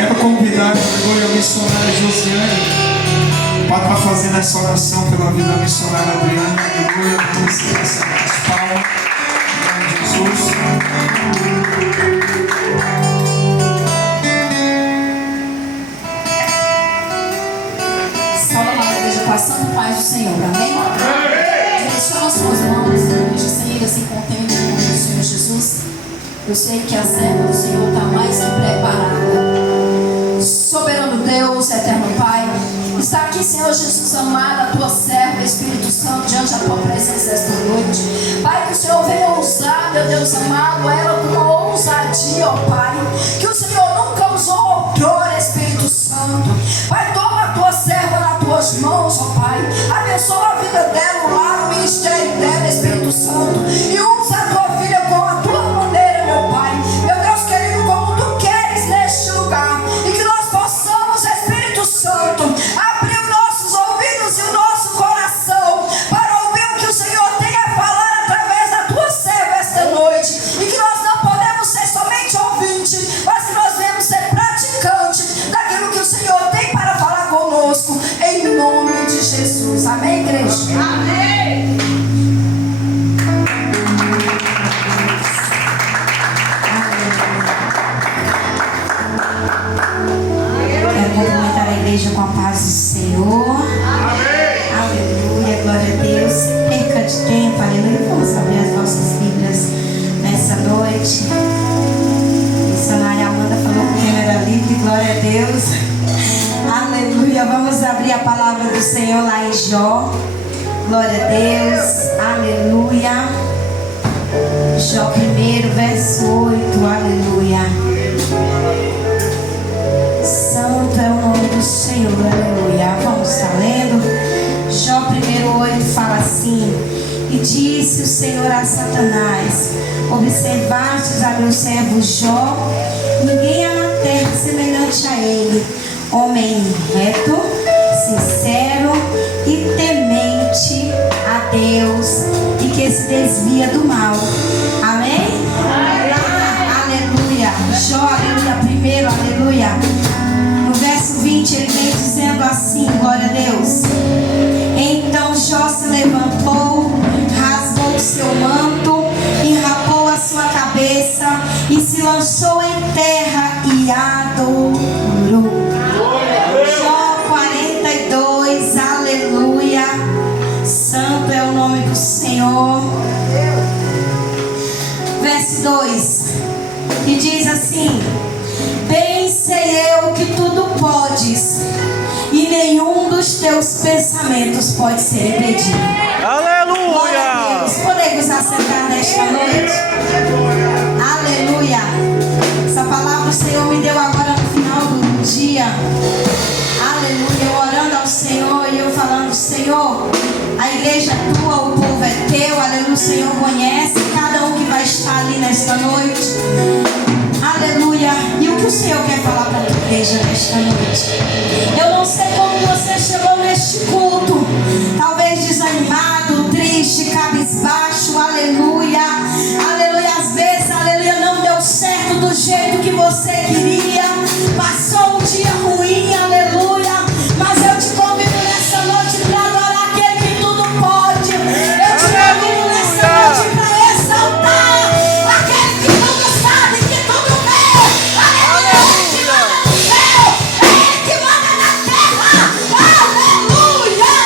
Quero convidar a missionária Josiane para estar fazendo essa oração pela vida da missionária Adriana. Aleluia, com licença, palmas, em nome de Jesus. Salve a igreja com a santa paz do Senhor, amém? Direciona as suas mãos, igreja, sem se contente com o Senhor Jesus. Eu sei que a serva do Senhor está mais que preparada. Soberano Deus, eterno Pai, está aqui, Senhor Jesus amado, a tua serva, Espírito Santo, diante da tua presença esta noite. Pai, que o Senhor venha usar, meu Deus amado, ela com uma ousadia, ó Pai, que o Senhor nunca usou outrora, Espírito Santo. Pai, toma a tua serva nas tuas mãos, ó Pai, abençoa a vida dela, o lar, o ministério dela, Espírito Santo, e usa a tua filha com a tua maneira, meu Pai. Meu Deus querido, como tu queres neste lugar, e que nós possamos, Espírito Santo, abrir nossos ouvidos e o nosso coração para ouvir o que o Senhor tem a falar através da tua serva esta noite, e que nós não podemos ser somente ouvinte, mas que nós devemos ser praticante daquilo que o Senhor tem para falar conosco, em nome de Jesus. Amém, igreja? Amém. Quero cumprimentar a igreja com a paz do Senhor. Amém. Aleluia, glória a Deus. Perca de tempo, aleluia. Vamos abrir as nossas Bíblias nessa noite. A missionária Amanda falou que o tema era livre, glória a Deus. Aleluia, vamos abrir a palavra do Senhor lá em Jó. Glória a Deus, aleluia. Jó 1, verso 8, aleluia. Santo é o nome do Senhor, aleluia. Vamos estar lendo. Jó 1:8 fala assim: e disse o Senhor a Satanás: observastes a meu servo Jó, ninguém há na terra semelhante a ele, homem reto, sincero e temente a Deus, e que se desvia do mal. Amém? Aleluia. Jó, aleluia, primeiro, aleluia. No verso 20 ele vem dizendo assim, glória a Deus. Então Jó se levantou, rasgou o seu manto, enrapou a sua cabeça e se lançou em terra e adorou. Jó 42, aleluia. Santo é o nome do Senhor. Verso 2, que diz assim: bem sei eu que tudo podes, e nenhum dos teus pensamentos pode ser impedido. Aleluia! Glória a Deus. Podemos assentar nesta noite? Aleluia! Essa palavra o Senhor me deu agora no final do dia. Aleluia! Eu orando ao Senhor e eu falando: Senhor, a igreja é tua, o povo é teu. Aleluia! O Senhor conhece cada um que vai estar ali nesta noite. Aleluia! E o que o Senhor quer falar para a igreja nesta noite? Eu não sei como você chegou neste culto, talvez desanimado, triste, cabisbaixo, aleluia, aleluia. Às vezes, aleluia, não deu certo do jeito que você queria, passou um dia ruim, aleluia. Mas eu te convido nessa noite para adorar aquele que tudo pode. Eu te convido nessa noite para exaltar aquele que tudo sabe, que tudo vê. Aleluia! É ele que manda no céu, é ele que manda na terra. Aleluia!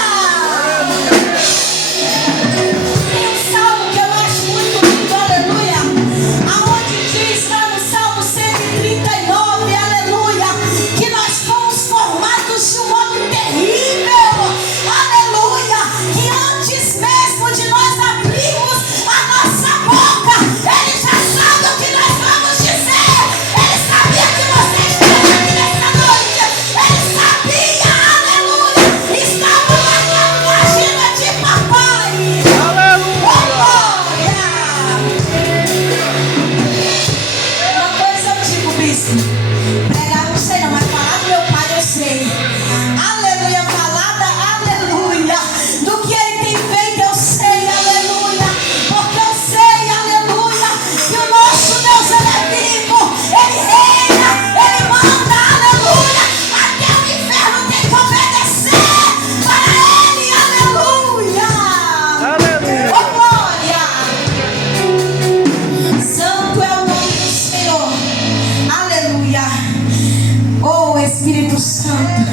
Espírito Santo.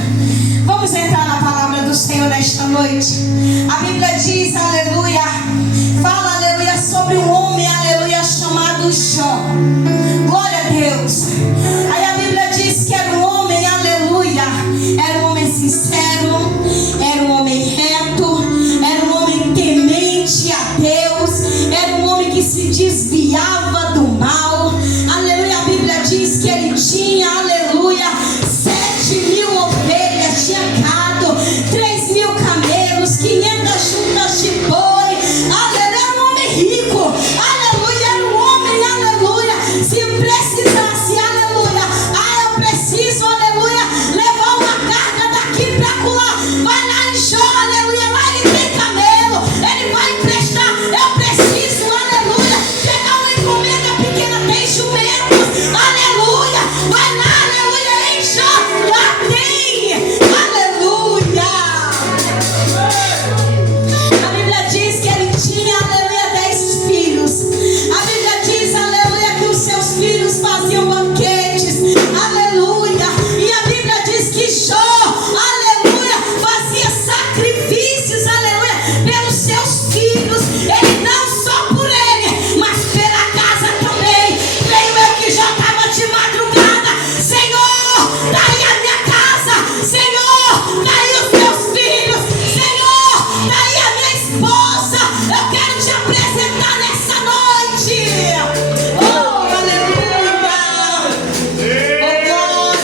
Vamos entrar na palavra do Senhor nesta noite. A Bíblia diz, aleluia, fala, aleluia, sobre um homem, aleluia, chamado Jó. Glória a Deus. Aí a Bíblia diz que era um homem, aleluia, era um homem sincero, era um homem reto, era um homem temente a Deus, era um homem que se desviava do mal. Aleluia, a Bíblia diz que ele tinha, aleluia, 7.000 ovelhas, tinha gado, 3.000 camelos, 500 juntas de boi. Aleluia, era um homem rico. Aleluia, era um homem, aleluia, se precisasse, aleluia, eu preciso, aleluia, levar uma carga daqui pra colar, vai lá em Jó, aleluia, lá ele tem camelo, ele vai emprestar, eu preciso, aleluia, pegar uma encomenda pequena, tem jumentos, aleluia, vai lá, aleluia, em Jó, lá tem, aleluia. A Bíblia diz que ele tinha, aleluia, 10 filhos. A Bíblia diz, aleluia, que os seus filhos faziam banquetes, aleluia. E a Bíblia diz que Jó, aleluia, fazia sacrifícios, aleluia, pelos seus filhos. Ele não só por ele, mas pela casa também. Creio eu que Jó estava de madrugada. Senhor, daí a minha casa, Senhor, daí os meus filhos, Senhor, daí a minha esposa. Eu quero te apresentar nessa noite. Oh, aleluia. Oh,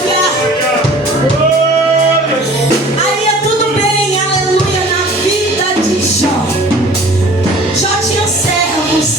glória. Aí é tudo bem, aleluia, na vida de Jó. Jó tinha servos,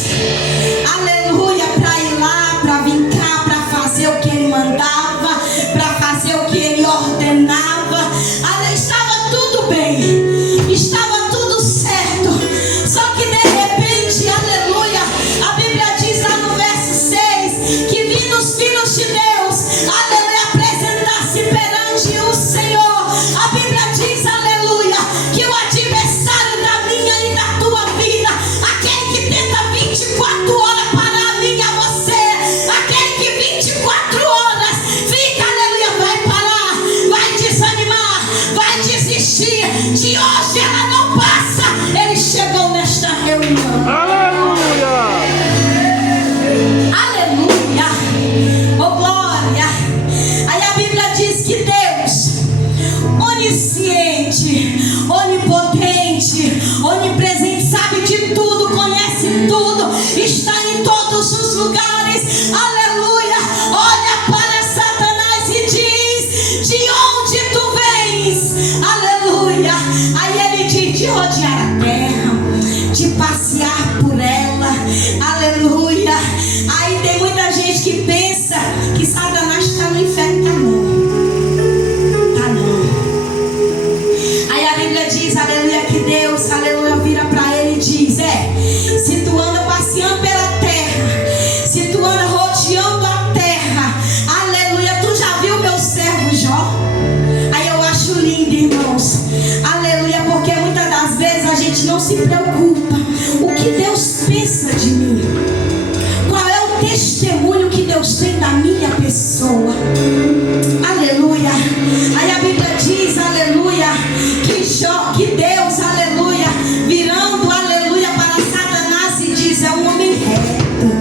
aleluia, para ir lá, para vir cá, para fazer o que ele mandava, para fazer o que ele ordenava. Aleluia, estava tudo bem, estava tudo certo. Só que de repente, aleluia, a Bíblia diz lá no verso 6 que vindo os filhos de Deus, aleluia, apresentar-se perante o Senhor. A Bíblia diz, aleluia, que o adversário da minha e da tua vida, aquele que tenta 24 horas para a mim e a você, aquele que 24 horas fica, aleluia, vai parar, vai desanimar, vai desistir. De hoje ela não passa. Ele chegou nesta reunião. Aleluia. Oh, glória. Aí a Bíblia diz que Deus, onisciente, onipotente, onipresente, sabe de tudo, conhece tudo, está em todos os lugares. Aleluia. Olha para Satanás e diz: de onde tu vens? Aleluia. Aí ele diz: de rodear a terra, de passear por ela. Aleluia. Aí tem muita gente que pensa que Satanás está no inferno. Tá não. Aí a Bíblia diz, aleluia, que Deus, aleluia, vira para ele e diz: se tu anda passeando pela terra, se tu anda rodeando a terra, aleluia, tu já viu meu servo Jó? Aí eu acho lindo, irmãos, aleluia, porque muitas das vezes a gente não se preocupa o que Deus pensa de mim, qual é o testemunho que Deus tem da minha pessoa. Aleluia. Aí a Bíblia diz, aleluia, que Jó, que Deus, aleluia, virando, aleluia, para Satanás e diz: é um homem reto,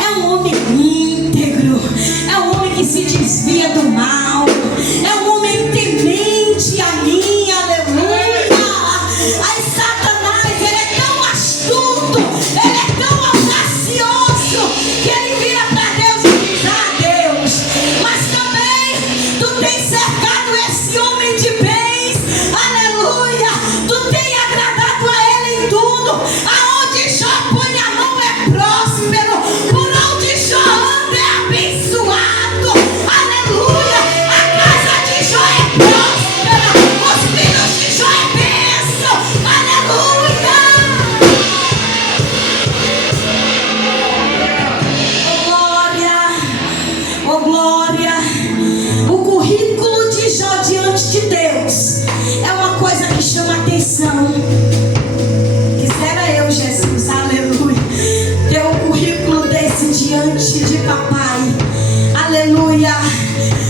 é um homem íntegro, é um homem que se desvia do mal, é um homem temente a mim. Aleluia. Aí Satanás, ele é tão astuto, ele é tão audacioso, que ele vira para Deus e diz: ah, Deus, mas também tu tens cercado esse homem de bens, aleluia, tu tens agradado a ele em tudo, aonde Jó põe a mão é próspero, por onde Jó anda é abençoado, aleluia.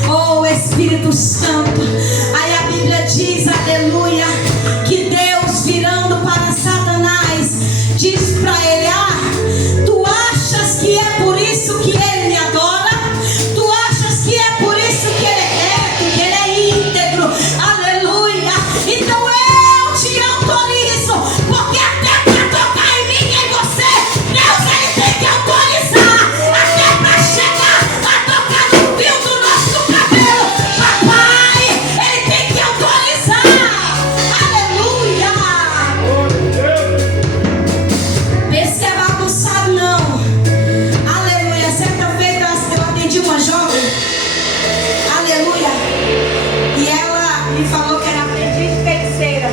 Oh, Espírito Santo. Aí a Bíblia diz, aleluia, que Deus virando para Satanás diz para ele: tu achas que é por isso que ele me adora? Tu achas que é por isso que ele é reto, que ele é íntegro? Aleluia. Então eu te autorizo, porque até para tocar em mim e em você, Deus ele tem que autorizar. Até para chegar a tocar no fio do nosso cabelo, papai, ele tem que autorizar. Aleluia. Pensa que é bagunçado, não. Aleluia. Certa vez eu atendi uma jovem, aleluia, e ela me falou que era aprendiz de feiticeira.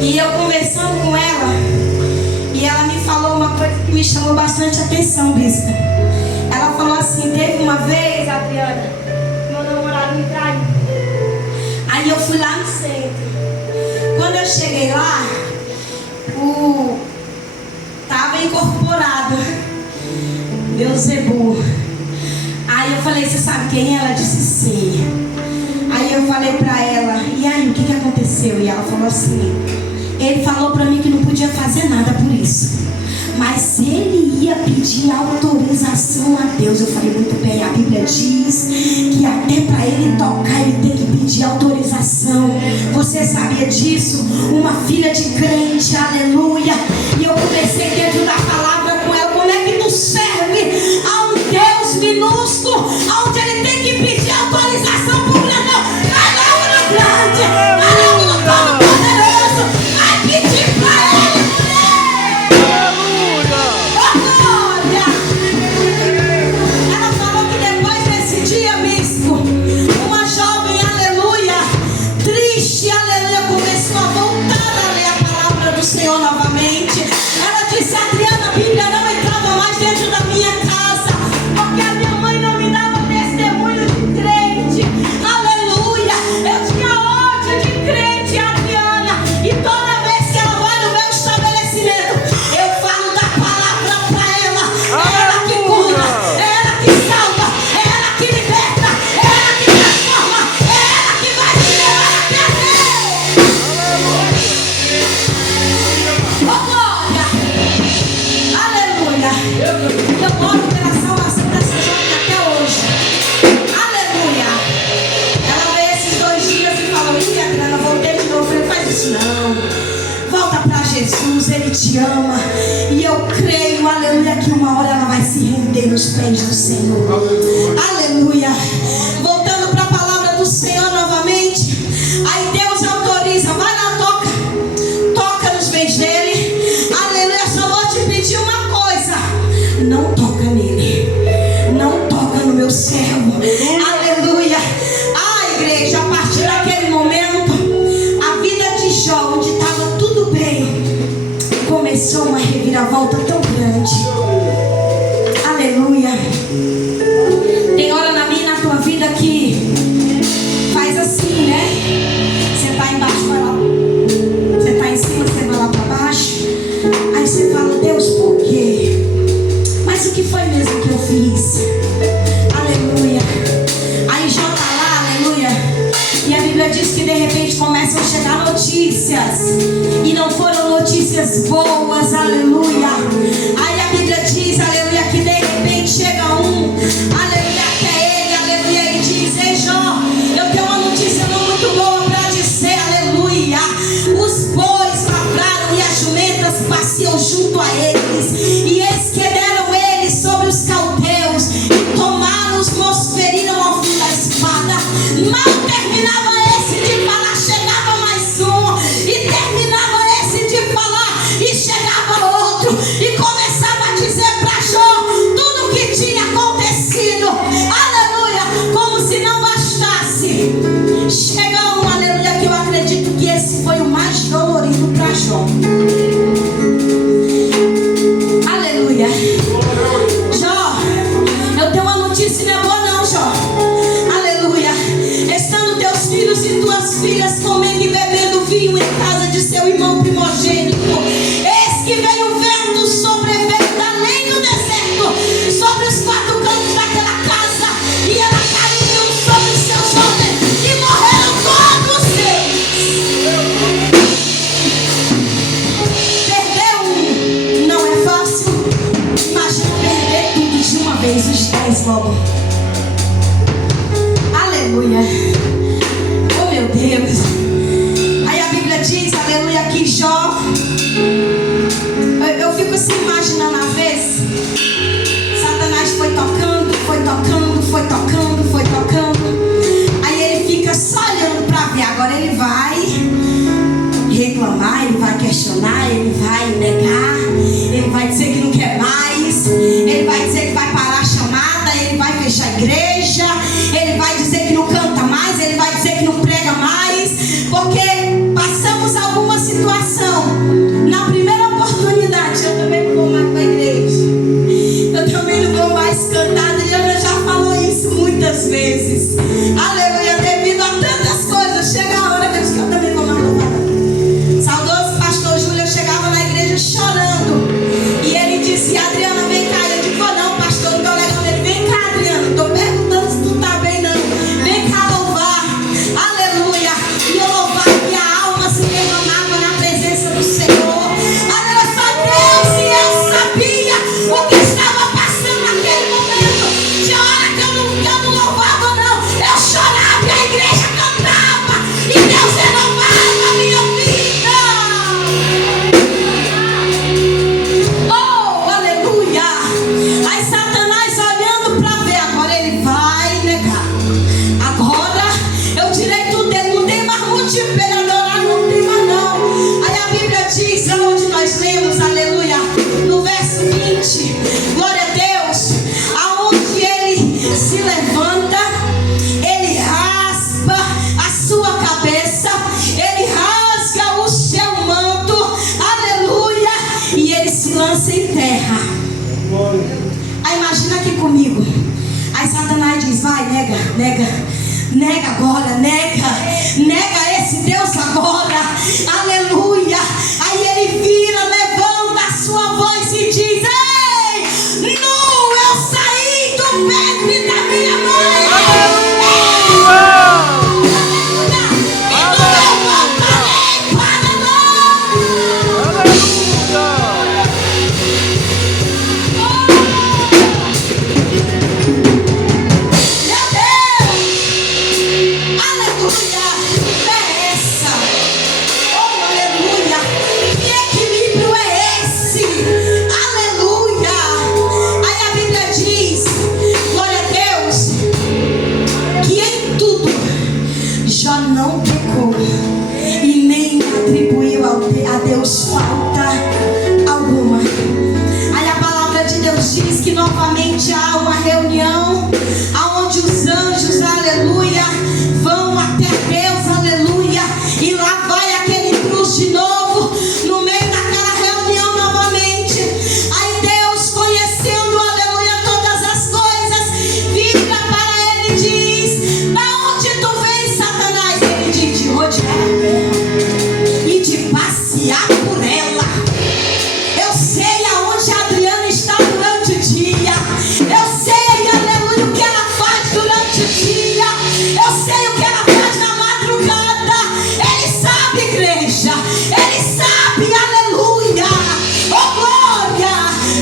E eu conversando com ela, e ela me falou uma coisa que me chamou bastante atenção, bispa. Ela falou assim: teve uma vez, Adriana, meu namorado me traiu. Aí eu fui lá no centro. Quando eu cheguei lá, tava incorporado Beuzebu. Aí eu falei: você sabe quem é? Ela disse: sei. Aí eu falei pra ela: e aí, o que aconteceu? E ela falou assim: ele falou pra mim que não podia fazer nada por isso, mas ele ia pedir autorização a Deus. Eu falei: muito bem, a Bíblia diz que até para ele tocar ele tem que pedir autorização. Você sabia disso? Uma filha de crente, aleluia. E eu comecei dentro da palavra com ela: como é que tu serve a um Deus minúsculo, onde ele tem que pedir autorização para o grandão? Vai logo no grande, vai logo no todo-poderoso, vai pedir para ele. Ela falou que depois desse dia, bispo, uma jovem, aleluia, triste, aleluia, começou a voltar a ler a palavra do Senhor novamente. Ela disse: Adriana, a Bíblia não entrava mais dentro da minha casa, porque a minha mãe não me dava testemunho de crente. Aleluia, eu tinha ódio de crente, Adriana, e toda vez que ela vai no meu estabelecimento, eu falo da palavra para ela. É ela que cura, é ela que salva, é ela que liberta, é ela que transforma, é ela que vai te levar até Deus. Oh, glória. Aleluia. Eu oro pela salvação dessa jovem até hoje. Aleluia. Ela veio esses 2 dias e falou: ih, Adriana, voltei de novo. Eu falei: faz isso não. Volta para Jesus, ele te ama. E eu creio, aleluia, que uma hora ela vai se render nos pés do Senhor. Aleluia. Voltando para a palavra do Senhor novamente. Aí Deus autoriza: vai lá, toca nos bens dele. Aleluia. Só vou te pedir uma coisa: não toca nele, não toca no meu servo. Aleluia. Igreja, a partir daquele momento, a vida de Jó, onde estava tudo bem, começou uma reviravolta tão grande. Aleluia. Tem hora na minha e na tua vida que faz assim, né? Você está embaixo, vai lá. Você está em cima, você vai lá para baixo. Aí você fala: Deus, por quê? Mas o que foi mesmo que eu fiz? Aleluia. Aí Jó está lá, aleluia. E a Bíblia diz que de repente começam a chegar notícias, e não foram notícias boas, aleluia. Aí a Bíblia diz, aleluia, que de repente chega um, aleluia, até ele, aleluia, e diz: ei Jó, eu tenho uma notícia não muito boa para dizer, aleluia. Os bois lavraram e as jumentas passeam junto a eles, e eles que deram eles sobre os caldeus, e tomaram os moços, feriram ao fim da espada. Mal terminava esse de falar, chegava mais um, e terminava esse de falar, e chegava outro, e começava a dizer para Jó tudo o que tinha acontecido, aleluia, como se não bastasse. Chega um, aleluia, que eu acredito que esse foi o mais dolorido para Jó. Aleluia. Jó, eu tenho uma notícia, não é boa não, Jó. Aleluia. Estando teus filhos e tuas filhas se levanta, ele raspa a sua cabeça, ele rasga o seu manto, aleluia, e ele se lança em terra. Aí imagina aqui comigo. Aí Satanás diz: vai, nega agora, nega esse Deus agora, aleluia. Aí ele vira, levanta a sua voz e diz: ei, nu, eu saí do ventre da minha mãe, e não voltarei para não. Não pecou e nem atribuiu a Deus falta alguma. Aí a palavra de Deus diz que novamente há uma reunião aonde os anjos, aleluia, vão até Deus, aleluia, e lá vai aquele cruz de novo no meio daquela reunião novamente. Aí Deus, conhecendo, aleluia, todas as coisas, vira para ele e diz: da onde tu vens, Satanás? Ele diz: de rodear a terra e de passear por ela. Eu sei aonde a Adriana está durante o dia. Eu sei, aleluia, o que ela faz durante o dia. Eu sei o que ela faz na madrugada. Ele sabe, igreja. Ele sabe, aleluia. Oh, glória.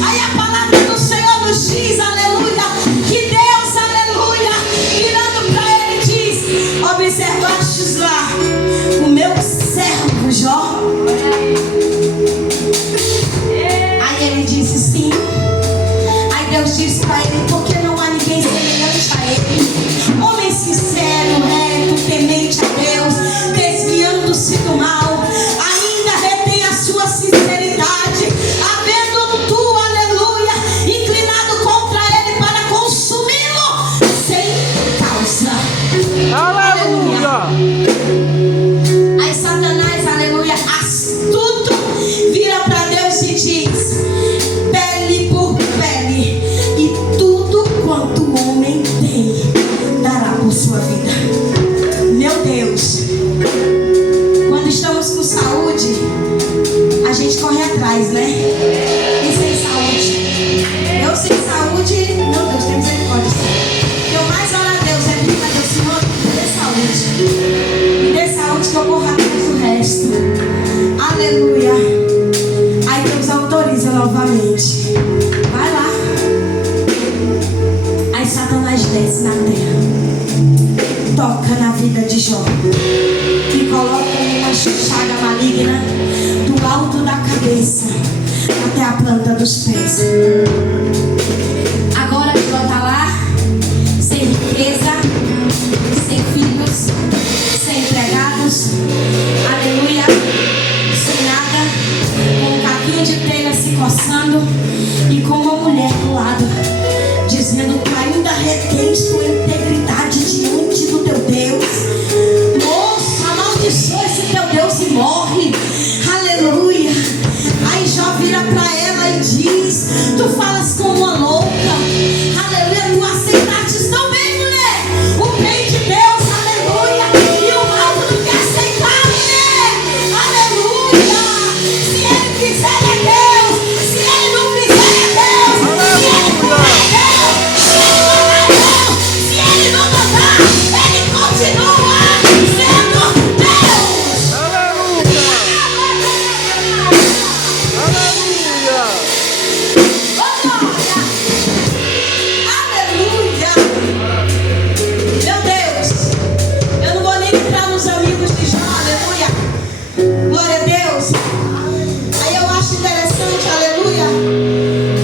Aí a palavra do Senhor nos diz, aleluia, que Deus, aleluia, virando para ele diz: observastes lá o meu servo Jó? Aí ele disse: sim. Aí Deus disse para ele: porque não há ninguém semelhante a ele, homem sincero, reto, temente a Deus, desviando-se do mal, ainda retém a sua sinceridade, havendo tu, aleluia, inclinado contra ele para consumi-lo sem causa. Aleluia. Aí Satanás, aleluia, astuto, vira para Deus e diz: pele por pele, e tudo quanto o homem tem dará por sua vida. Meu Deus, quando estamos com saúde, a gente corre atrás, né? E sem saúde? Eu sem saúde, meu Deus, tem misericórdia. Eu mais oro a Deus, é pedir a Deus: Senhor, me dê saúde. Me dê saúde que eu corro atrás do resto. Aleluia. Aí Deus autoriza novamente. Vai lá. Aí Satanás desce na terra, toca na vida de Jó e coloca uma chaga maligna do alto da cabeça até a planta dos pés. Agora Jó está lá, sem riqueza, sem filhos, sem empregados, aleluia, sem nada, com um caquinho de telha se coçando e com uma mulher do lado, dizendo: que ainda retens tua integridade diante do teu Deus. Moça, amaldiçoa esse teu Deus e morre. Aleluia. Aí Jó vira para ela e diz: tu falas como uma louca. Aleluia. Tu aceitaste tão bem, mulher, o bem de Deus. Aleluia. E o mal tu não quer aceitar, mulher. Aleluia. Se ele quiser é Deus. Se ele não quiser é Deus. Se ele puder é Deus. Se ele não é Deus. Se ele não mandar, ele continua sendo Deus. Aleluia. Aleluia. Meu Deus, eu não vou nem entrar nos amigos de Jó. Aleluia. Glória a Deus. Aí eu acho interessante, aleluia,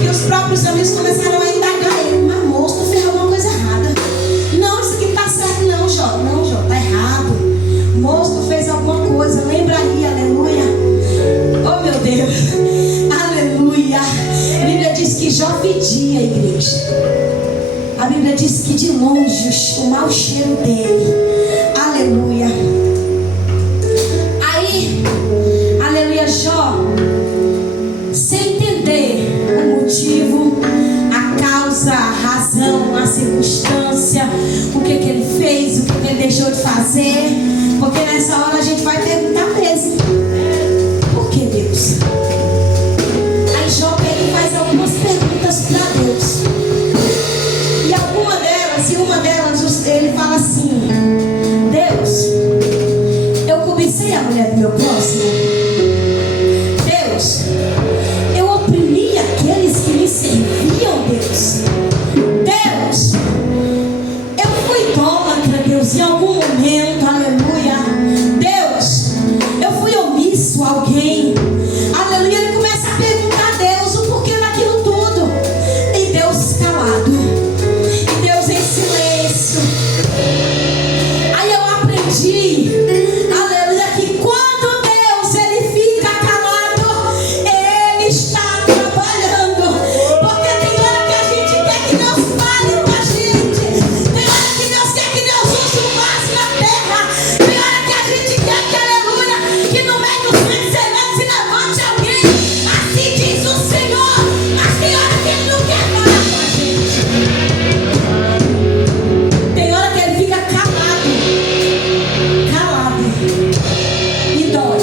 que os próprios amigos começaram a indagar ele: mas moço, tu fez alguma coisa errada. Não, isso aqui não tá certo não, Jó. Não, Jó, tá errado. Moço, tu fez alguma coisa, lembra aí, aleluia. Oh, meu Deus, aleluia. A Bíblia diz que Jó pedia, igreja. A Bíblia diz que de longe o mau cheiro dele. Aleluia. Aí, aleluia, Jó, sem entender o motivo, a causa, a razão, a circunstância, o que ele fez, o que ele deixou de fazer. Porque nessa hora a gente vai perguntar mesmo: por que Deus? Aí Jó pega e faz algumas perguntas para Deus. E uma delas ele fala assim: Deus, eu cobicei a mulher do meu próximo. Deus, eu oprimi aqueles que me serviam. Deus, Deus, eu fui idólatra, Deus, em algum momento. Aleluia. Deus, eu fui omisso a alguém. Aleluia. Ele começa a perguntar a Deus o porquê daquilo tudo. E Deus calado. E Deus em silêncio. Aí eu aprendi, aleluia, que quando Deus ele fica calado, ele está trabalhando. Porque tem hora que a gente quer que Deus fale com a gente. Tem hora que Deus quer que Deus use o vaso na terra. Tem hora que a gente quer que, aleluia, que no meio dos vencerões se levante alguém. Assim diz o Senhor. Mas tem hora que ele não quer falar com a gente. Tem hora que ele fica calado e dói.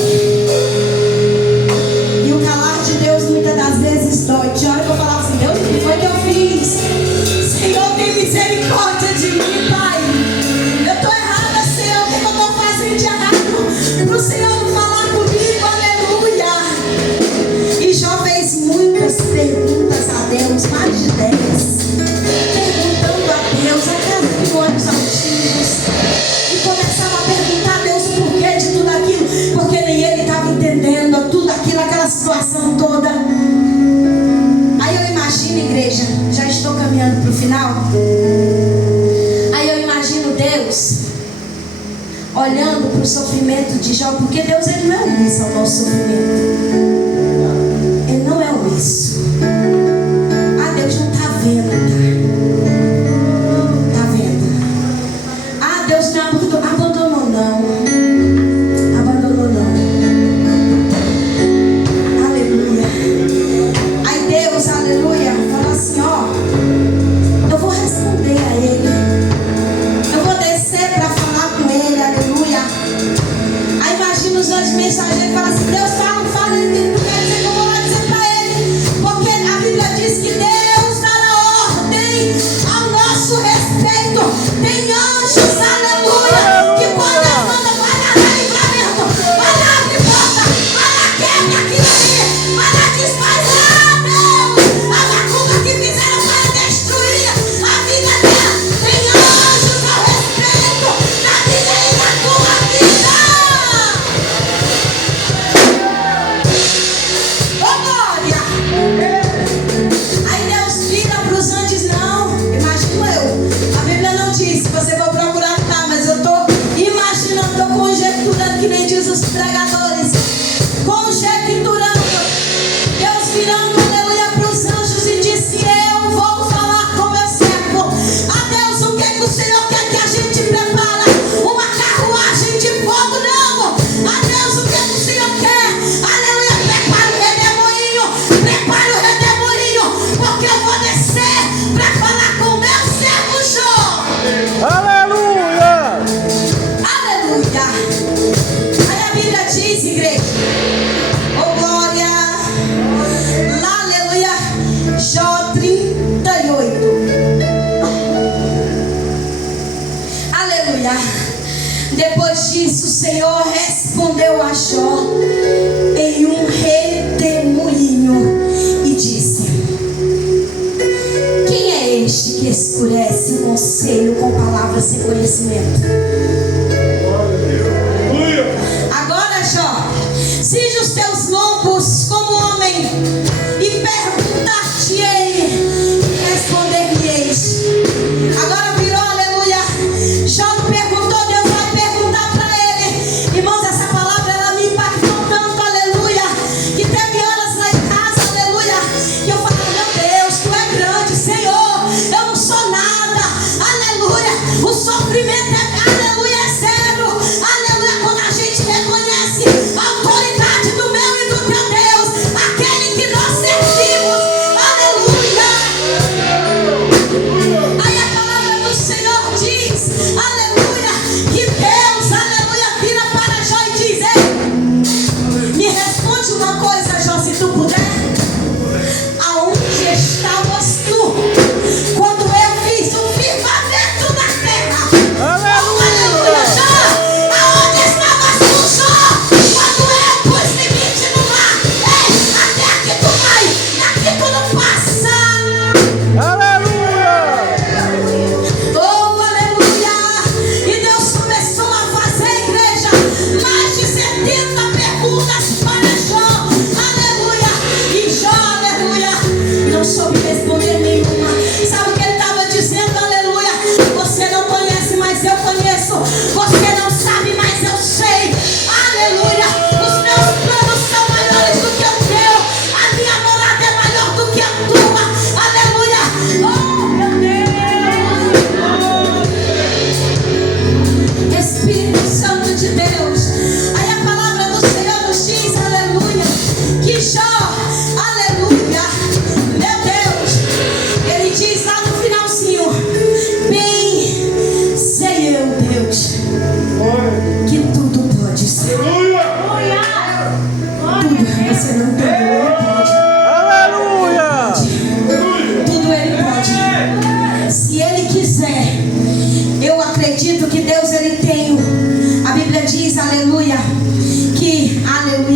E o calar de Deus muitas das vezes dói. Tinha hora que eu falava assim: Deus, o que foi que eu fiz? Senhor, tem misericórdia de mim, Pai. Eu estou errada, Senhor. O que eu estou fazendo de errado? Para o Senhor não falar comigo, aleluia. E Jó fez muitas perguntas a Deus, mais de 10. Perguntando a Deus, até olhos altivos. E começava a perguntar a Deus o porquê de tudo aquilo. Porque nem ele estava entendendo tudo aquilo, aquela situação toda. Aí eu imagino, igreja, já estou caminhando para o final. Aí eu imagino Deus olhando para o sofrimento de Jó. Porque Deus ele não é omisso ao nosso sofrimento. Ele não é omisso. Ah, Deus não está vendo, tá? Tá vendo? Ah, Deus não abandonou, não. Abandonou, não. Aleluia. Aí Deus, aleluia, fala assim: ó, eu vou responder a ele. Eu vou descer para falar com ele, aleluia. Aí imagina os dois mensageiros e fala assim: Deus, fala, ele não quer dizer que eu vou lá dizer para ele. Porque a Bíblia diz que Deus dará ordem ao nosso respeito. Tem anjos, aleluia, que quando a banda vai dar livramento, vai lá abrir porta, vai lá quebra aquilo ali, vai lá desfaz lá, Deus, a macumba que fizeram para destruir a vida dela. Tem anjos ao respeito da vida e da tua vida. Ô glória! Aí Deus vira para os anjos: não, imagino eu. A Bíblia não diz, você vai procurar cá, mas eu estou imaginando, estou conjecturando, que nem diz os pregadores. Conjecturando. Deus virando, aleluia, para os anjos e disse: eu vou falar com meu servo. A Deus, o que é que o Senhor quer que a gente prepara? Uma carruagem de fogo, não. A Deus, o que é que o Senhor quer? Aleluia, prepara o redemoinho, porque eu vou descer para falar com o meu servo Jó. Aleluia! Aleluia. Aí a Bíblia diz, igreja, oh glória, lá, aleluia, Jó 38. Aleluia. Depois disso, o Senhor respondeu a Jó em um redemoinho e disse: quem é este que escurece o conselho com palavras sem conhecimento? Agora, Jó, cinge os teus lombos como homem e perguntar-te-ei, responder-me-eis. Agora virou, aleluia. Jó perguntou, Deus vai perguntar para ele. Irmãos, essa palavra ela me impactou tanto, aleluia, que teve horas lá em casa, aleluia, que eu falei: meu Deus, tu é grande, Senhor, eu não sou nada.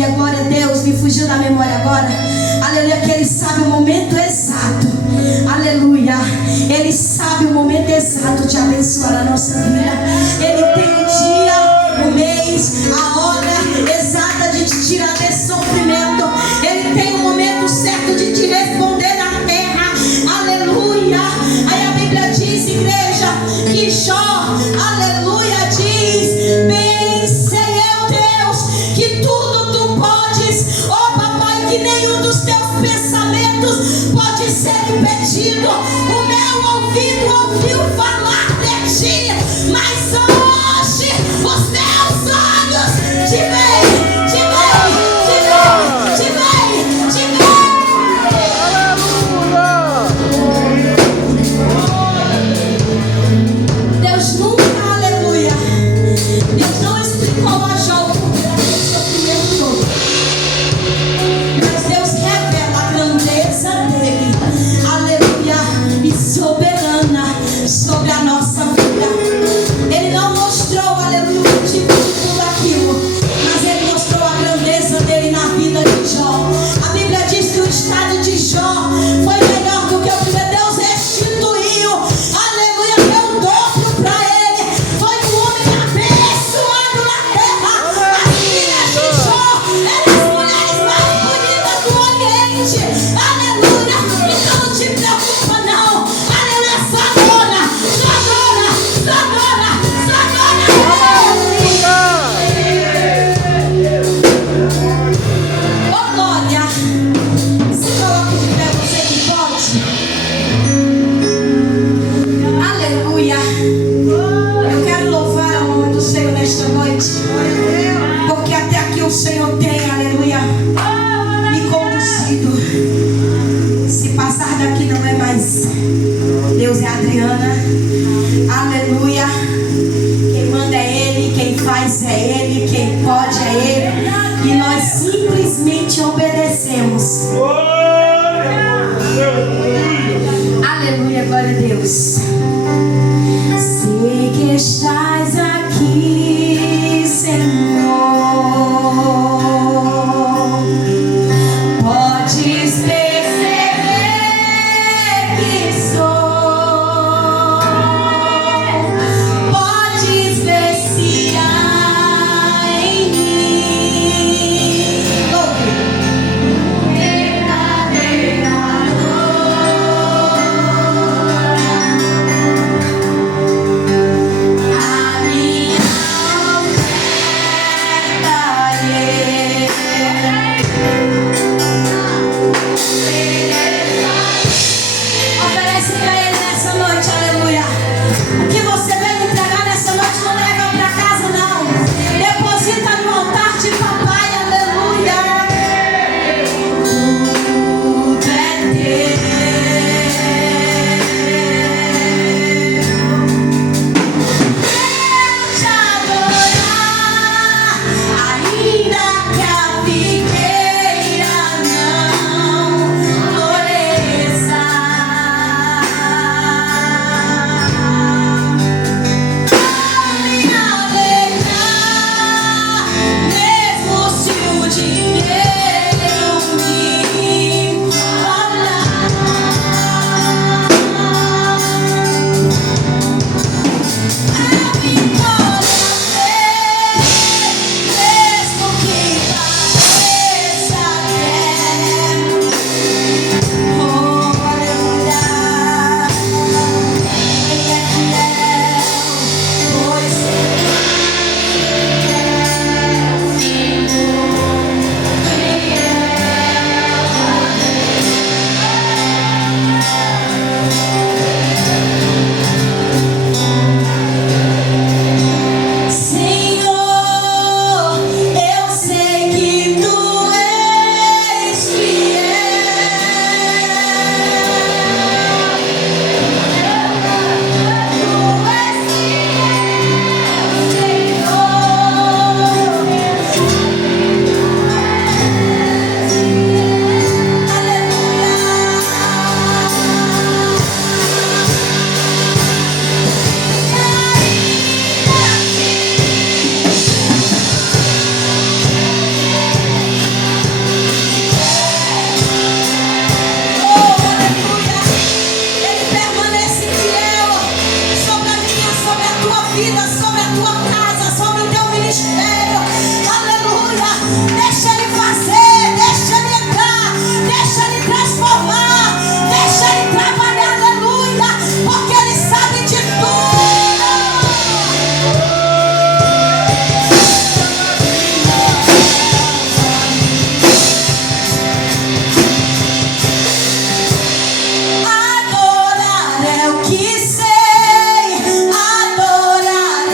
aleluia, glória a Deus, me fugiu da memória agora, aleluia, que Ele sabe o momento exato, aleluia, Ele sabe o momento exato de abençoar a nossa vida. Ele tem o dia, o mês, a hora exata de te tirar desse sofrimento. Ele tem o momento certo de te responder na terra, aleluia. Aí a Bíblia diz, igreja, que Jó, aleluia, diz: bem sei eu, Deus, que tudo tu podes, oh papai, que nenhum dos teus pensamentos pode ser impedido. O meu ouvido ouviu falar de ti, mas hoje os meus olhos te veem, te veem, te veem, te veem, te veem. Deus nunca, aleluia, Deus não explicou a Jó o porquê daquele sofrimento todo, mas Deus revela a grandeza dele, aleluia, e soberana sobre a nossa vida. Ele não mostrou, aleluia, o motivo de tudo aquilo, mas Ele mostrou a grandeza dele na vida de Jó. A Bíblia diz que o estado de Jó foi melhor do que o primeiro. Deus restituiu, aleluia, deu dobro para ele. Foi um homem abençoado na terra. As filhas de Jó eram as mulheres mais bonitas do Oriente, aleluia. Então não te preocupa não, aleluia, só adora, só adora, só adora, só adora. Oh glória, se coloque de pé, você que pode, aleluia. Eu quero louvar o nome do Senhor nesta noite, porque até aqui o Senhor tem, aleluia, me conduzido. Se passar daqui não é mais Deus, é Adriana, aleluia. Quem manda é Ele, quem faz é Ele, quem pode é Ele, e nós simplesmente obedecemos. Aleluia, glória a Deus. Sei que estás aqui, Senhor. Podes perceber que sou. Podes ver se há em mim. Verdadeiro amor. vida, sobre a tua casa, sobre o teu ministério. Aleluia. Deixa Ele fazer, deixa Ele entrar, deixa Ele transformar, deixa Ele trabalhar. Aleluia. Porque Ele sabe de tudo. Adorar é o que sei, adorar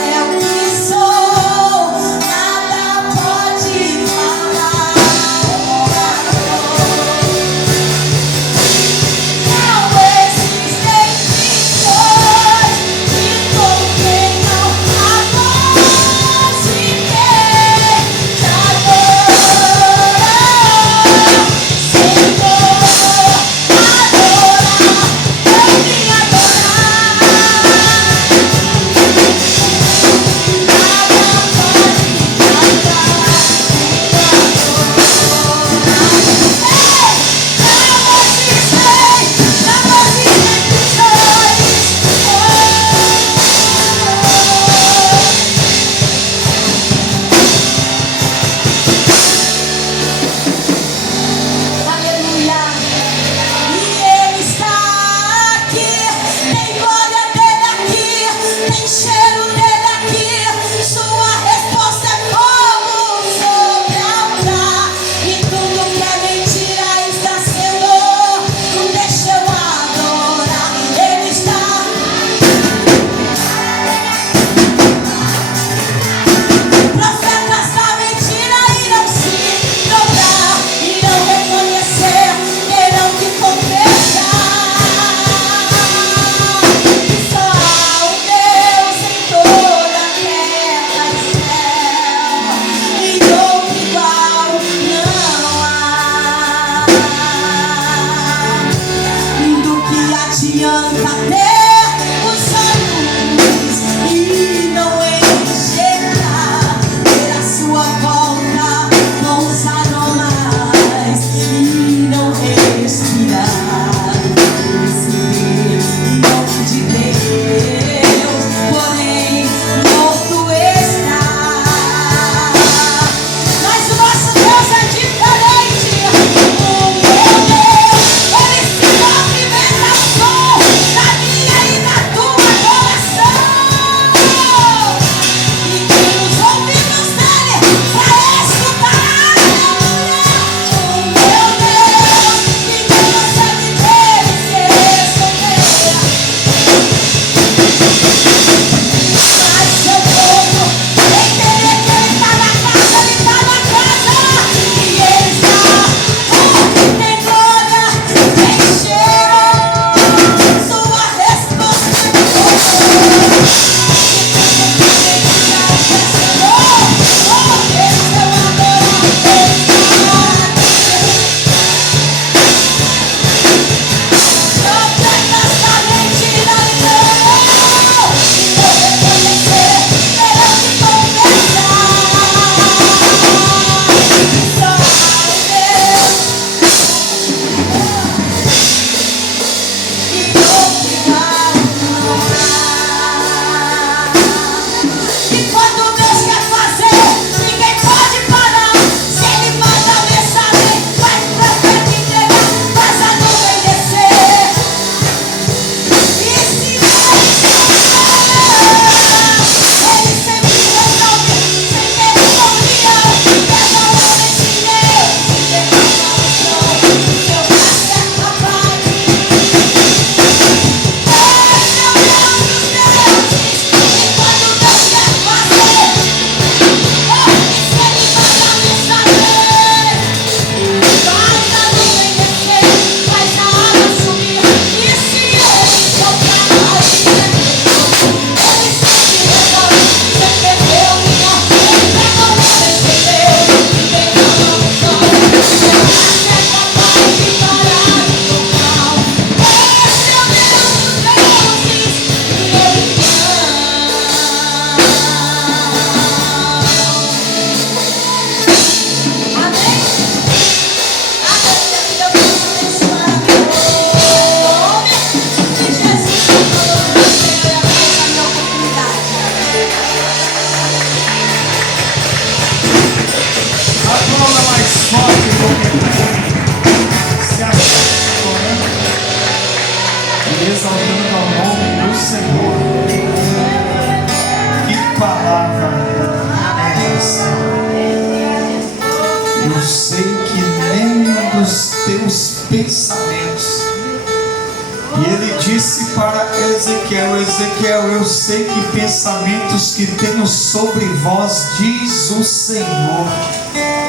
Ezequiel: eu sei que pensamentos que tenho sobre vós, diz o Senhor.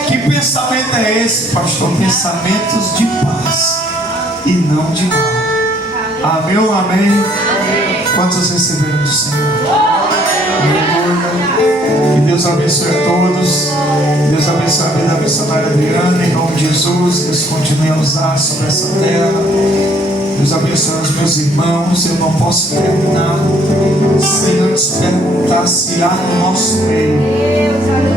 Que pensamento é esse, pastor? Pensamentos de paz e não de mal. Amém ou amém? Quantos receberam do Senhor? Aleluia. Que Deus abençoe a todos. Deus abençoe a vida da missionária Adriana, em nome de Jesus. Deus continue a usar sobre essa terra. Deus abençoe os meus irmãos. Eu não posso terminar sem antes perguntar se há no nosso meio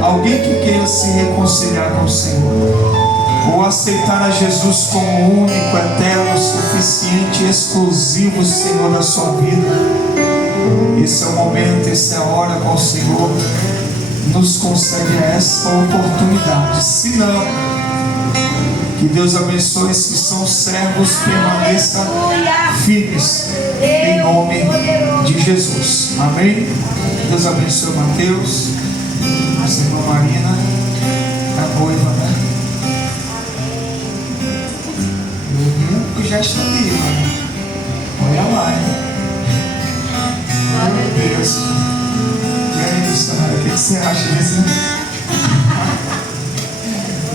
alguém que queira se reconciliar com o Senhor, ou aceitar a Jesus como o único, eterno, suficiente, exclusivo Senhor da sua vida. Esse é o momento, essa é a hora com o Senhor. Nos concede essa oportunidade. Se não, que Deus abençoe esses que são servos, permaneçam firmes em nome de Jesus. Amém? Deus abençoe o Mateus, nossa irmã Marina, a noiva, né? Eu já estou ali, né? Olha lá, hein? Meu Deus. E aí, missionário, o que você acha disso?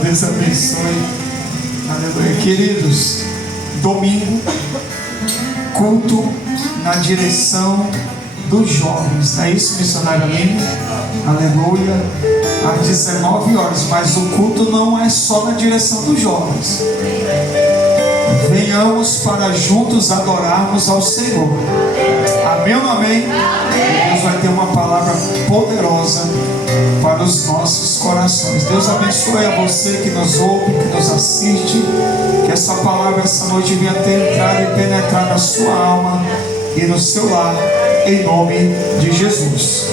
Deus abençoe. Aleluia. Queridos, domingo, culto na direção dos jovens. Não é isso, missionário lindo? Aleluia. Às 19 horas. Mas o culto não é só na direção dos jovens. Venhamos para juntos adorarmos ao Senhor. Amém ou não amém? Deus vai ter uma palavra poderosa para os nossos corações. Deus abençoe a você que nos ouve, que nos assiste. Que essa palavra essa noite venha ter entrado e penetrar na sua alma e no seu lar, em nome de Jesus.